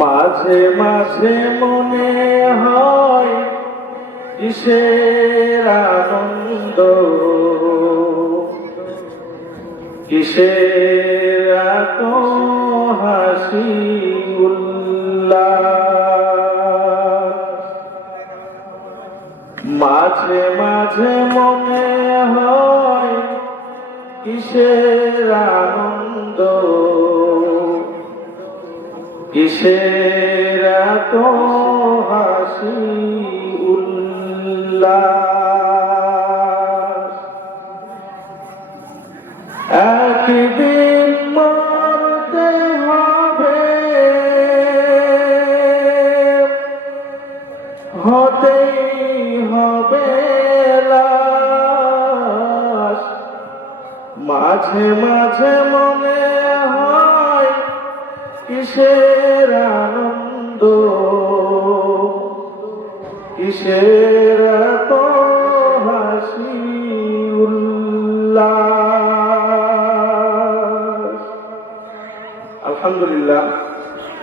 মাঝে মাঝে মনে হয় কিসের আনন্দ, কিসের এত হাসি উল্লাস। মাঝে মাঝে মনে হয় কিসের আনন্দ, কিসের এত হাসি উল্লাস। একদিন মরতে হবে, হতেই হবে লাশ। মাঝে মাঝে মনে হয় কিসের আনন্দ, কিসের এত হাসি উল্লাস। আলহামদুলিল্লাহ,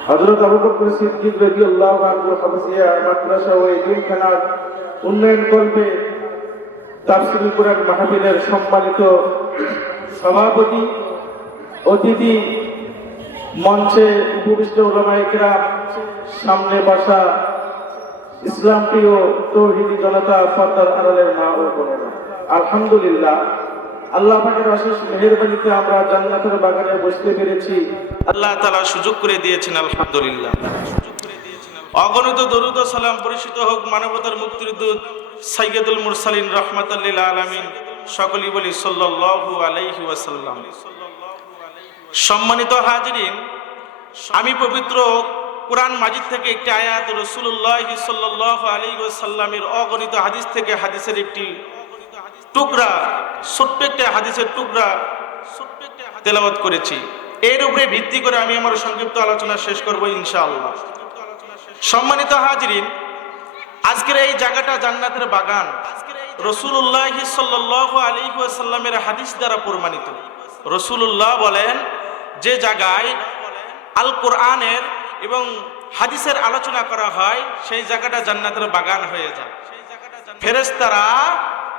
হযরত আবু বকর সিদ্দিক রাদিয়াল্লাহু আনহু হাফিজিয়া মাদ্রাসা ও এতিমখানার উন্নয়ন কল্পে তাফসীরুল কুরআন মাহফিলের সম্মানিত সভাপতি, অতিথি, মঞ্চে উপবিষ্ট উলামায়ে কেরাম, সামনে বসা ইসলাম প্রিয় তৌহিদি জনতা, পর্দার আড়ালের মা ও বোনেরা, আলহামদুলিল্লাহ, আল্লাহ পাকের অশেষ মেহেরবানিতে আমরা জান্নাতের বাগানে বসতে পেরেছি। আল্লাহ তাআলা সুযোগ করে দিয়েছেন, আলহামদুলিল্লাহ। অগণিত দরুদ ও সালাম পরিচিত হোক মানবতার মুক্তির দূত সাইয়্যিদুল মুরসালিন রাহমাতাল লিল আলামিন, সকলেই বলি সাল্লাল্লাহু আলাইহি ওয়াসাল্লাম। সম্মানিত হাজিরিন, আমি পবিত্র কুরআন মাজিদ থেকে একটি আয়াত রাসূলুল্লাহ সাল্লাল্লাহু আলাইহি ওয়াসাল্লামের অগণিত হাদিস থেকে হাদিসের একটি টুকরা, ছোট্ট একটা হাদিসের টুকরা তেলাওয়াত করেছি। এর উপরে ভিত্তি করে আমি আমার সংক্ষিপ্ত আলোচনা শেষ করব ইনশাআল্লাহ। সম্মানিত হাজিরিন, আজকের এই জায়গাটা জান্নাতের বাগান রাসূলুল্লাহ সাল্লাল্লাহু আলাইহি ওয়াসাল্লামের হাদিস দ্বারা প্রমাণিত। রাসূলুল্লাহ বলেন, যে জায়গায় আল কোরআনের এবং হাদিসের আলোচনা করা হয় সেই জায়গাটা জান্নাতের বাগান হয়ে যায়। ফেরেশতারা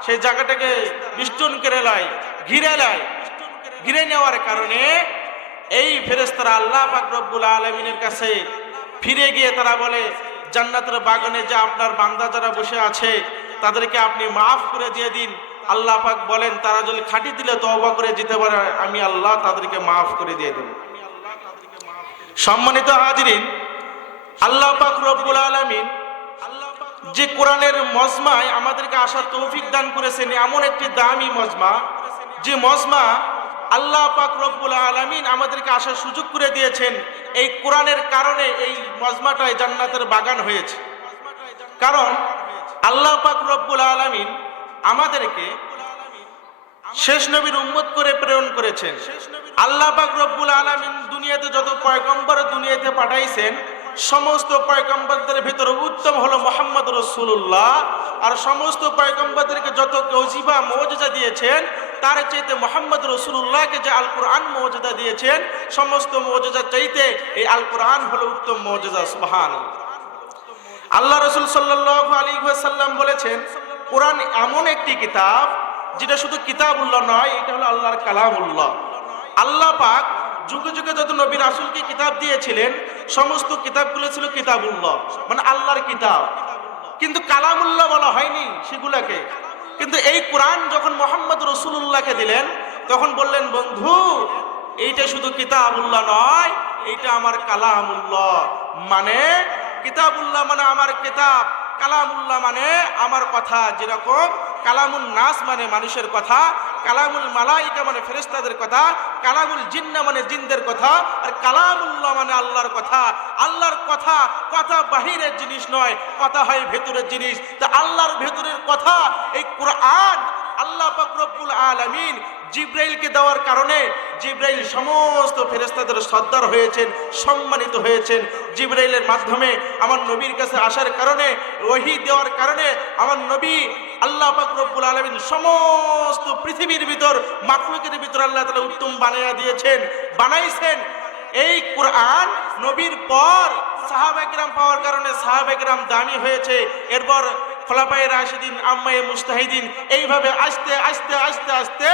সেই জায়গাটাকে বিষ্টন করে নেয়, ঘিরে নেওয়ার কারণে এই ফেরেশতারা আল্লাহ পাক রব্বুল আলামিনের কাছে ফিরে গিয়ে তারা বলে, জান্নাতের বাগানে যে আপনার বান্দা যারা বসে আছে তাদেরকে আপনি মাফ করে দিয়ে দিন। আল্লাহ পাক বলেন, তারা যদি খাঁটি দিলে তওবা করে যেতে পারে, আমি আল্লাহ তাদেরকে মাফ করে দিয়ে দেব। সম্মানিত হাজিরিন, আল্লাহ পাক রব্বুল আলামিন যে কোরআনের মজমায় আমাদেরকে আসার তৌফিক দান করেছেন, এমন একটি দামি মজমা, যে মজমা আল্লাহ পাক রব্বুল আলামিন আমাদেরকে আসার সুযোগ করে দিয়েছেন। এই কোরআনের কারণে এই মজমাটায় জান্নাতের বাগান হয়েছে। কারণ আল্লাহ পাক রব্বুল আলামিন আমাদেরকে শেষ নবীর উম্মত করে প্রেরণ করেছেন। আল্লাহ পাক রব্বুল আলামিন দুনিয়াতে যত পয়গম্বর দুনিয়াতে পাঠাইছেন, সমস্ত পয়গম্বরদের ভিতরে উত্তম হলো মুহাম্মদ রাসূলুল্লাহ। আর সমস্ত পয়গম্বরদেরকে যত ওজিফা মুজিজা দিয়েছেন, তার চাইতে মুহাম্মদ রাসূলুল্লাহকে যে আল কোরআন মুজিজা দিয়েছেন, সমস্ত মুজিজা চাইতে এই আল কোরআন হলো উত্তম মুজিজা। সুবহানাল্লাহ। আল্লাহ রাসূল সাল্লাল্লাহু আলাইহি ওয়াসাল্লাম বলেছেন, কোরআন এমন একটি কিতাব যেটা শুধু কিতাবুল্লাহ নয়, এটা হলো আল্লাহর কালামুল্লাহ। আল্লাহ পাক যুগে যুগে যত নবী রাসূলকে কিতাব দিয়েছিলেন, সমস্ত কিতাবগুলো ছিল কিতাবুল্লাহ, মানে আল্লাহর কিতাব, কিন্তু কালামুল্লাহ বলা হয়নি সেগুলাকে। কিন্তু এই কোরআন যখন মুহাম্মদ রাসূলুল্লাহকে দিলেন, তখন বললেন, বন্ধু, এইটা শুধু কিতাবুল্লাহ নয়, এইটা আমার কালামুল্লাহ। মানে কিতাবুল্লাহ মানে আমার কিতাব, কালামুল্লাহ মানে আমার কথা। যেরকম কালামুন নাস মানে মানুষের কথা, কালামুল মালাইকা মানে ফেরেশতাদের কথা, কালামুল জিন্না মানে জিনদের কথা, আর কালামুল্লাহ মানে আল্লাহর কথা। আল্লাহর কথা কথা বাহিরের জিনিস নয়, কথা হয় ভেতরের জিনিস। তা আল্লাহর ভেতরের কথা এই কোরআন আল্লাহ পাক রব্বুল আলামিন জিব্রাইলকে দেওয়ার কারণে জিব্রাইল সমস্ত ফেরেশতাদের সর্দার হয়েছেন, সম্মানিত হয়েছেন। জিব্রাইলের মাধ্যমে আমার নবীর কাছে আসার কারণে, ওহী দেওয়ার কারণে আমার নবী আল্লাহ পাক রব্বুল আলামিন সমস্ত পৃথিবীর ভিতর, মাখলুকের ভিতর আল্লাহ তাআলা উত্তম বানাইয়া দিয়েছেন, বানাইছেন। এই কোরআন নবীর পর সাহাবায়ে কিরাম পাওয়ার কারণে সাহাবায়ে কিরাম দামি হয়েছে। এরপর খোলাফায়ে রাশিদিন, আম্মায়ে মুজতাহিদিন, এইভাবে আস্তে আস্তে আস্তে আস্তে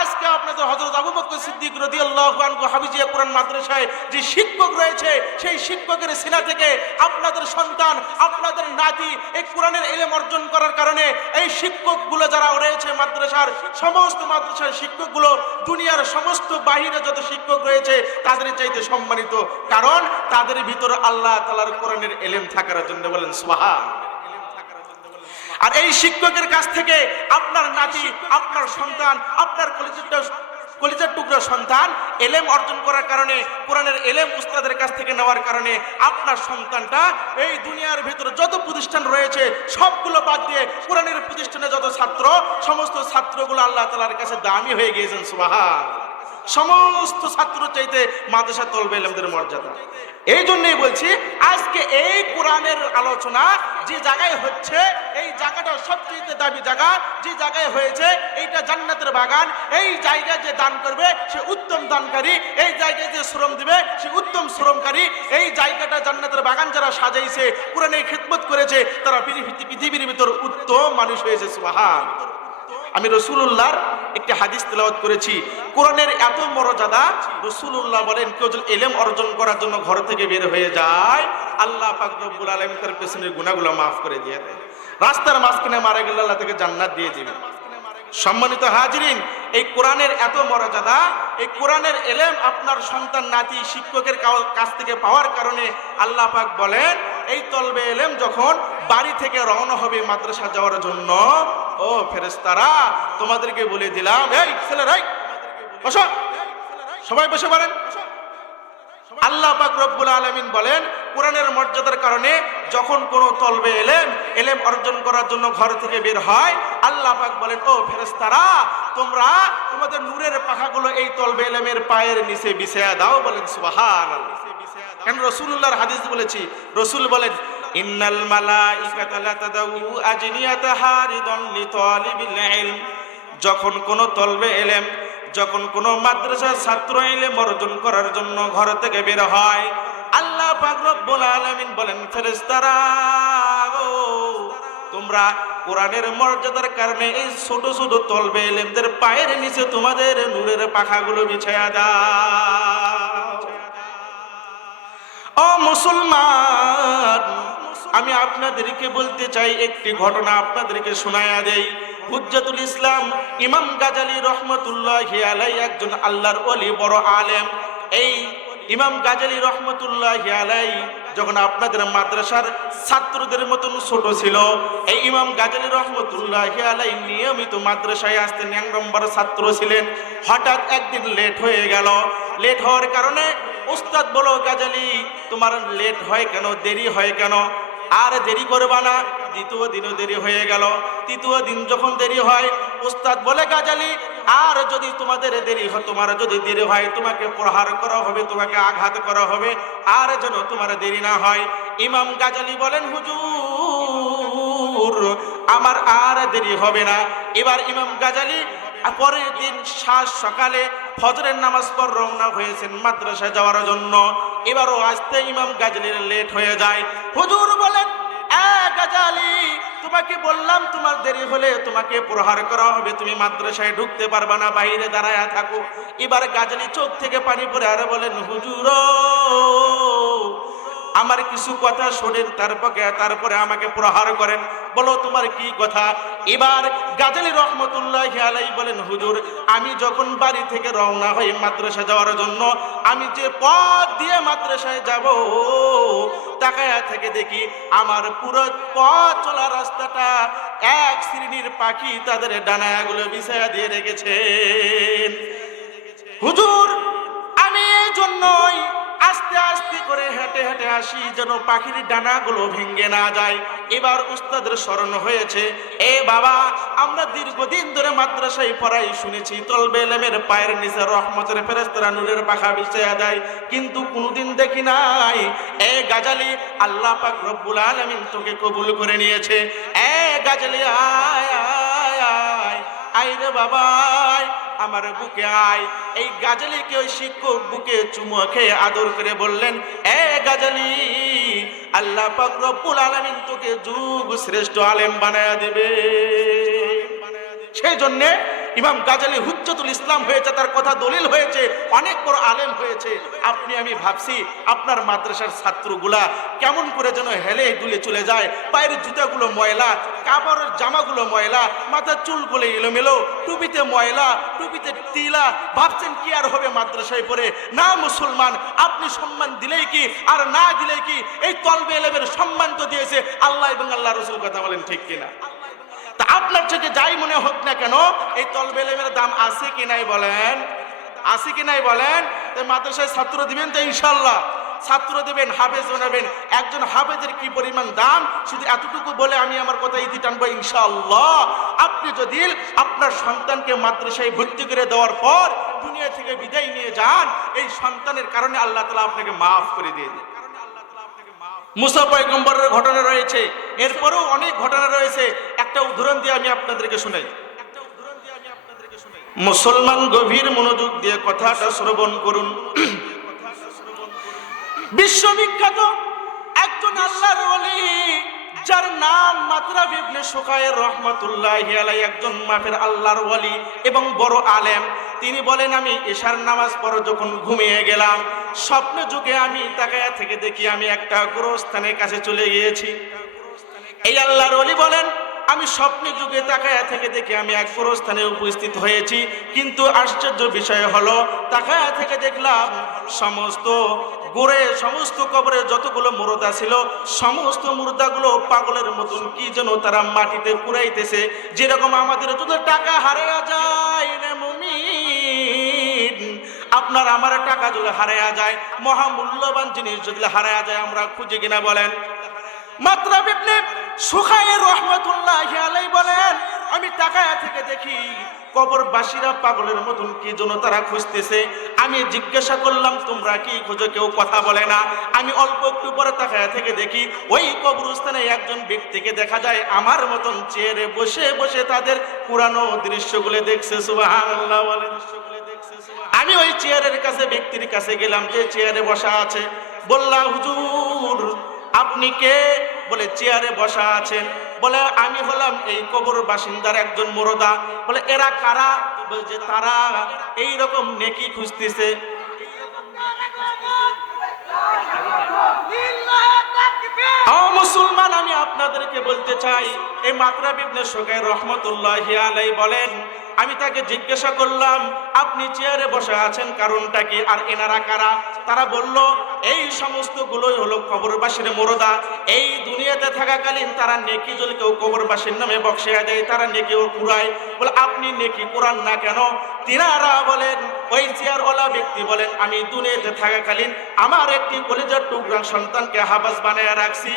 আজকে আপনাদের হযরত আবু বকর সিদ্দিক রাদিয়াল্লাহু আনহু হাফিজিয়া কোরআন মাদ্রাসায় যে শিক্ষক রয়েছে, সেই শিক্ষকের সিনা থেকে আপনাদের সন্তান, আপনাদের নাতি এই কোরআনের ইলম অর্জন করার কারণে এই শিক্ষকগুলো যারা রয়েছে মাদ্রাসার, সমস্ত মাদ্রাসার শিক্ষকগুলো দুনিয়ার সমস্ত বাহিরে যত শিক্ষক রয়েছে তাদের চাইতে সম্মানিত, কারণ তাদের ভিতর আল্লাহ তাআলার কোরআনের ইলম থাকার জন্য। বলেন সুবহান। আর এই শিক্ষকের কাছ থেকে আপনার নাতি, আপনার সন্তান, আপনার কলিজার টুকরা সন্তান এলেম অর্জন করার কারণে, কোরআনের এলেম উস্তাদের কাছ থেকে নেওয়ার কারণে আপনার সন্তানটা এই দুনিয়ার ভিতরে যত প্রতিষ্ঠান রয়েছে সবগুলো বাদ দিয়ে কোরআনের প্রতিষ্ঠানে যত ছাত্র, সমস্ত ছাত্রগুলো আল্লাহ তাআলার কাছে দামি হয়ে গিয়েছেন। সুবহান। সমস্ত ছাত্র চাইতে মাদ্রাসা তলবে ইলমদের মর্যাদা। এই জন্যই বলছি আজকে এই কোরআনের আলোচনা যে জায়গায় হচ্ছে, এই জায়গাটা সবচেয়ে দামি জায়গা, যে জায়গায় হয়েছে এইটা জান্নাতের বাগান। এই জায়গায় যে দান করবে সে উত্তম দানকারী, এই জায়গায় যে শ্রম দিবে সে উত্তম শ্রমকারী। এই জায়গাটা জান্নাতের বাগান যারা সাজাইছে, কোরআনের খিদমত করেছে, তারা পৃথিবীর ভিতর উত্তম মানুষ হয়েছে। সুবহান। আমি রাসূলুল্লাহর একটি হাদিস তেলাওয়াত করেছি, কোরআনের এত মর্যাদা। রাসূলুল্লাহ বলেন, কেউ যদি ইলম অর্জন করার জন্য ঘর থেকে বের হয়ে যায়, আল্লাহ পাক রব্বুল আলামিন তার পেছনের গুনাহগুলো মাফ করে দিয়ে দেয়। রাস্তার মাঝখানে মারা গেলে আল্লাহ তাকে জান্নাত দিয়ে দিবেন। সম্মানিত হাজিরিন, এই কোরআনের এত মর্যাদা, এই কোরআনের ইলম আপনার সন্তান, নাতি, শিক্ষকের কাছ থেকে পাওয়ার কারণে আল্লাহ পাক বলেন, এই তলবে ইলম যখন বাড়ি থেকে রওনা হবে মাদ্রাসা যাওয়ার জন্য, ও ফেরেশতারা তোমাদেরকে বলে দিলাম, এই ছেলেরা বসো, সবাই বসে পড়েন। আল্লাহ পাক রব্বুল আলামিন বলেন, কোরআনের মর্যাদার কারণে যখন কোনো তলবে ইলম অর্জন করার জন্য ঘর থেকে বের হয়, আল্লাহ পাক বলেন, ও ফেরেশতারা তোমরা তোমাদের নূরের পাখাগুলো এই তলবে ইলমের পায়ের নিচে বিছিয়ে দাও। বলেন সুবহানাল্লাহ। কেন? রাসূলুল্লাহর হাদিস বলেছি, রাসূল বলেন, ইন্নাল মালাইকাতা লা তাদাউ আজনিয়াতাহা রিদান লিতালিবিল ইলম। যখন কোনো তলবে ইলম, যখন কোনো মাদ্রাসার ছাত্র ইলম অর্জন করার জন্য ঘর থেকে বের হয়, আল্লাহ পাক রব্বুল আলামিন বলেন, ফেরেশতারা তোমরা কোরআনের মর্যাদার কারণে এই ছোট ছোট তলবে ইলমদের পায়ের নিচে তোমাদের নূরের পাখাগুলো বিছায়া দাও। ও মুসলমান, আমি আপনাদেরকে বলতে চাই, একটি ঘটনা আপনাদেরকে শোনায়া দেই। হুজ্জাতুল ইসলাম ইমাম গাজালি রহমতুল্লাহি আলাইহি একজন আল্লাহর ওলি, বড় আলেম। এই ইমাম গাজালি রহমতুল্লাহি আলাইহি যখন আপনাদের মাদ্রাসার ছাত্রদের মতন ছোট ছিল, এই ইমাম গাজালি রহমতুল্লাহি আলাইহি নিয়মিত মাদ্রাসায় আসতেন, 1 নম্বর ছাত্র ছিলেন। হঠাৎ একদিন লেট হয়ে গেল। লেট হওয়ার কারণে উস্তাদ বলো, গাজালি তোমার লেট হয় কেন, দেরি হয় কেন? আর দেরি করবা না। দ্বিতীয় দিনও দেরি হয়ে গেল। তৃতীয় দিন যখন দেরি হয়, উস্তাদ বলে, গাজালি আর যদি তোমাদের দেরি হয়, তোমার যদি দেরি হয় তোমাকে প্রহার করা হবে, তোমাকে আঘাত করা হবে, আর যেন তোমার দেরি না হয়। ইমাম গাজালি বলেন, হুজুর আমার আর দেরি হবে না। এবার ইমাম গাজালি পরের দিন সকালে ফজরের নামাজ পড়ে রওনা হয়েছেন মাদ্রাসায় যাওয়ার জন্য। এবারও আসতে ইমাম গাজালির লেট হয়ে যায়। হুজুর বলেন, গাজালি তোমাকে বললাম তোমার দেরি হলে তোমাকে প্রহার করা হবে, তুমি মাদ্রাসায় ঢুকতে পারবা না, বাইরে দাঁড়ায়া থাকো। এবার গাজালি চোখ থেকে পানি পড়ে আর বলেন, হুজুর আমার কিছু কথা শোনেন, তারপরে আমাকে প্রহার করেন, বলো তোমার কি কথা। এবার গাজালি রহমতুল্লাহি আলাইহি বলেন, হুজুর আমি যখন বাড়ি থেকে রওনা হই মাদ্রাসা যাওয়ার জন্য, আমি যে পথ দিয়ে মাদ্রাসায় যাব, তাকায়া থেকে দেখি আমার পুরো পথ চলা রাস্তাটা এক শ্রেণীর পাখি তাদের ডানাগুলো বিছায়া দিয়ে রেখেছেন। হুজুর আমি এই জন্যই আস্তে আস্তে করে হেঁটে হেঁটে আসি, যেন পাখির ডানাগুলো ভেঙে না যায়। এবার উস্তাদের স্মরণ হয়েছে, এ বাবা আমরা দীর্ঘদিন ধরে মাদ্রাসায় পড়াই, শুনেছি তলবে ইলমের পায়ের নিচে রহমতের ফেরেশতারা নূরের পাখা বিছায়া দেয়, কিন্তু কোনোদিন দেখি নাই। এ গাজালি আল্লাহ পাক রব্বুল আলামিন তোকে কবুল করে নিয়েছে। এ গাজালি আয় আয় আয় আয় রে বাবা, আমার বুকে আয়। এই গাজালিকে ওই শিক্ষক বুকে চুমো খেয়ে আদর করে বললেন, এ গাজালি আল্লাহ পাক রব্বুল আলামিন তোকে যুগ শ্রেষ্ঠ আলেম বানায়া দিবে। সেই জন্য ইমাম গাজালি হুজ্জতুল ইসলাম হয়েছে, তার কথা দলিল হয়েছে, অনেক বড় আলেম হয়েছে। আপনি আমি ভাবছি আপনার মাদ্রাসার ছাত্রগুলা কেমন করে যেন হেলে দুলে চলে যায়, পায়ের জুতাগুলো ময়লা, কাপড়ের জামাগুলো ময়লা, মাথার চুলগুলো এলোমেলো, টুপিতে ময়লা, টুপিতে তিলা। ভাবছেন কি আর হবে মাদ্রাসায় পড়ে? না মুসলমান, আপনি সম্মান দিলেই কি আর না দিলেই কি, এই তলবে এলেমের সম্মান তো দিয়েছে আল্লাহ এবং আল্লাহ রসুল। কথা বলেন ঠিক কিনা? তা আপনার থেকে যাই মনে হোক না কেন, এই তলবে এলেমের দাম আছে কি নাই বলেন? আছে কি নাই বলেন? তাই মাদ্রাসায় ছাত্র দিবেন তো ইনশাল্লাহ, ছাত্র দেবেন, হাফেজ বানাবেন। একজন হাফেজের কি পরিমাণ দাম, শুধু এতটুকু বলে আমি আমার কথা ইতি টানবো ইনশাআল্লাহ। আপনি যদি আপনার সন্তানকে মাদ্রাসায় ভর্তি করে দেওয়ার পর দুনিয়া থেকে বিদায় নিয়ে যান, এই সন্তানের কারণে আল্লাহ তাআলা আপনাকে মাফ করে দিয়ে দেন। মুসা পয়গম্বরের ঘটনা রয়েছে, এরপরেও অনেক ঘটনা রয়েছে। একটা উদাহরণ দিয়ে আমি আপনাদেরকে শোনাই। মুসলমান গভীর মনোযোগ দিয়ে কথাটা শ্রবণ করুন। বিশ্ববিখ্যাত একজন আল্লাহর ওলি, যার নাম মাতরাব ইবনে সুকায়ের রাহমাতুল্লাহি আলাইহি, একজন মাফের আল্লাহর ওলি এবং বড় আলেম। তিনি বলেন, আমি এশার নামাজ পড়ে যখন ঘুমিয়ে গেলাম, স্বপ্ন যুগে আমি তাকায়া থেকে দেখি আমি একটা গোরস্থানের কাছে চলে গিয়েছি। এই আল্লাহর ওলি বলেন, আমি স্বপ্নে যুগে তাকায়া থেকে দেখি আমি এক গোরস্থানে উপস্থিত হয়েছি, কিন্তু আশ্চর্য বিষয় হলো তাকায়া থেকে দেখলাম সমস্ত গোরে, সমস্ত কবরে যতগুলো মুর্দা ছিল, সমস্ত মুর্দাগুলো পাগলের মতন কি যেন তারা মাটিতে পুরাইতেছে। যেরকম আমাদের যদি টাকা হারিয়ে যায় রে মুমিন, আপনার আমার টাকা যদি হারিয়ে যায়, মহামূল্যবান জিনিস যদি হারিয়ে যায়, আমরা খুঁজে কিনা বলেন? মাতরাব ইবনে সুকায়ের রাহমাতুল্লাহি আলাইহি বলেন, আমি তাকায়া থেকে দেখি কবরবাসীরা পাগলের মতন কি যেন তারা খুঁজতেছে। আমি জিজ্ঞাসা করলাম, তোমরা কি খুঁজো? কেউ কথা বলে না। আমি অল্প একটু পরে তাকায়া থেকে দেখি ওই কবরস্থানে একজন ব্যক্তিকে দেখা যায় আমার মতন চেয়ারে বসে বসে তাদের পুরানো দৃশ্যগুলো দেখছে। সুবহানাল্লাহ বলেন। আমি ওই চেয়ারের কাছে, ব্যক্তির কাছে গেলাম যে চেয়ারে বসা আছে। বললাম, হুজুর আপনি কে? বলে, চেয়ারে বসা আছেন। বলে, আমি হলাম এই কবর বাসিন্দার একজন মুর্দা। বলে, এরা কারা? বলছে, তারা এই রকম নেকি খুঁজতেছে। মুসলমান, আমি আপনাদেরকে বলতে চাই, এই মাতরাব ইবনে সুকায়ের রাহমাতুল্লাহি আলাইহি বলেন, আমি তাকে জিজ্ঞাসা করলাম, আপনি চেয়ারে বসে আছেন কারণটা কি, আর এনারা কারা? তারা বলল, এই সমস্ত গুলোই হলো কবরবাসীর মুর্দা। এই দুনিয়াতে থাকাকালীন তারা নেকি যদি কেউ কবরবাসীর নামে বক্সিয়া দেয়, তারা নেকি ও কুড়ায়। বলে, আপনি নেকি কুড়ান না কেন? তিনারা বলেন, ওই চেয়ারওয়ালা ব্যক্তি বলেন, আমি দুনিয়াতে থাকাকালীন আমার একটি কলিজার টুকরা সন্তানকে হাফেজ বানায় রাখছি।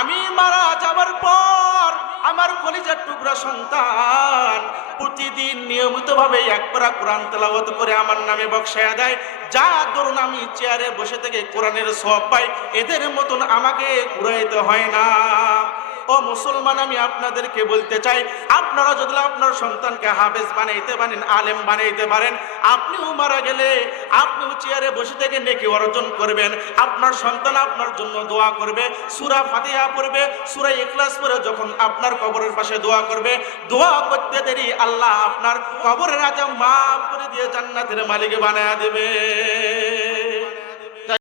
আমি মারা যাবার পর আমার কলিজার টুকরা সন্তান প্রতিদিন নিয়মিতভাবে একবার কোরআন তেলাওয়াত করে আমার নামে বক্সায়া দেয়, যা ধরুন আমি চেয়ারে বসে থেকে কোরআনের সওয়াব পাই। এদের মতন আমাকে কুড়াইতে হয় না। ও মুসলমান, আমি আপনাদেরকে বলতে চাই, আপনারা যদি আপনার সন্তানকে হাফেজ বানাইতে পারেন, আলেম বানাইতে পারেন, আপনিও মারা গেলে আপনিও চেয়ারে বসে থেকে নেকি অর্জন করবেন। আপনার সন্তান আপনার জন্য দোয়া করবে, সূরা ফাতিহা পড়বে, সূরা ইখলাস পড়ে যখন আপনার কবরের পাশে দোয়া করবে, দোয়া করতে দেরি আল্লাহ আপনার কবরের আযাব মাফ করে দিয়ে জান্নাতের মালিক বানায়া দেবে।